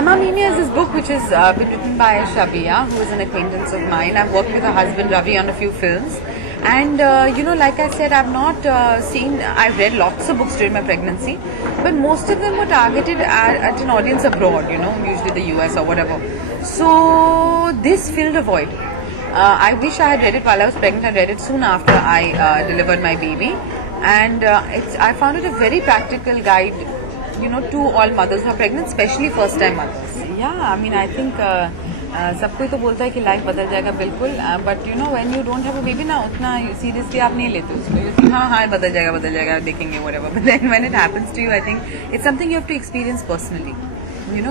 Mania is this book which has been written by Shabia, who is an acquaintance of mine. I've worked with her husband Ravi on a few films. And like I said, I've not I've read lots of books during my pregnancy, but most of them were targeted at an audience abroad, usually the US or whatever. So this filled a void. I wish I had read it while I was pregnant. I read it soon after I delivered my baby, and I found it a very practical guide, to all mothers who are pregnant, especially first-time mothers. Yeah, I think सब कोई तो बोलता है कि life बदल जाएगा बिल्कुल, but when you don't have a baby ना उतना seriously आप नहीं लेते उसको. हाँ बदल जाएगा देखेंगे whatever. But then when it happens to you, I think it's something you have to experience personally.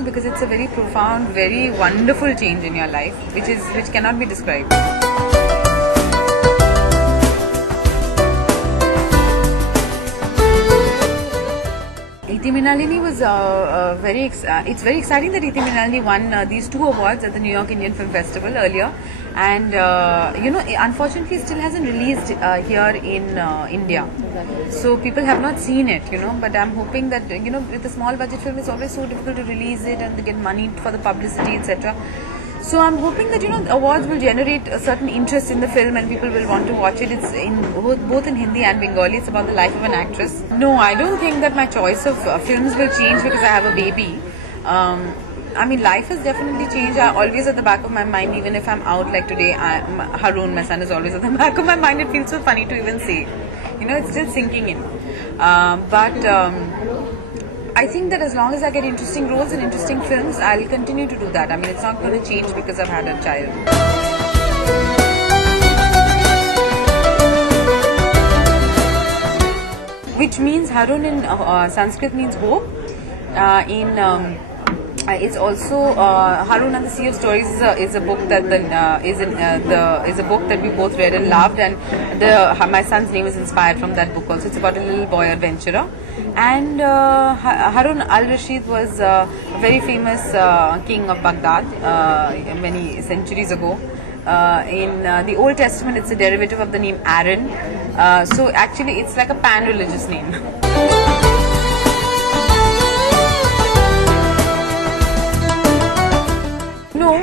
Because it's a very profound, very wonderful change in your life, which cannot be described. Iti Mrinalini was it's very exciting that Iti Mrinalini won these 2 awards at the New York Indian Film Festival earlier, and unfortunately it still hasn't released here in India. So people have not seen it, but I'm hoping that, with a small budget film it's always so difficult to release it and to get money for the publicity, etc. So I'm hoping that, awards will generate a certain interest in the film and people will want to watch it. It's in both in Hindi and Bengali. It's about the life of an actress. No, I don't think that my choice of films will change because I have a baby. Life has definitely changed. Always at the back of my mind, even if I'm out like today, Harun, my son, is always at the back of my mind. It feels so funny to even say. It's still sinking in. I think that as long as I get interesting roles in interesting films, I'll continue to do that. It's not going to change because I've had a child. Which means Harun in Sanskrit means hope. It's also Harun and the Sea of Stories is a book that is a book that we both read and loved, and my son's name is inspired from that book also. It's about a little boy adventurer. And Harun al-Rashid was a very famous king of Baghdad many centuries ago. In the Old Testament, it's a derivative of the name Aaron. So actually, it's like a pan-religious name. No,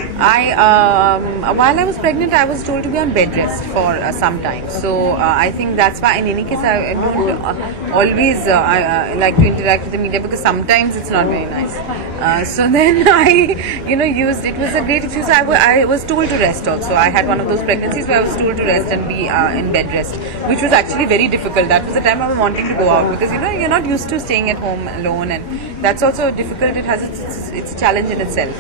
while I was pregnant, I was told to be on bed rest for some time. So I think that's why, in any case, I don't always like to interact with the media because sometimes it's not very nice. So then I, used it was a great excuse. I was told to rest also. I had one of those pregnancies where I was told to rest and be in bed rest, which was actually very difficult. That was the time I was wanting to go out because you're not used to staying at home alone, and that's also difficult. It has its challenge in itself.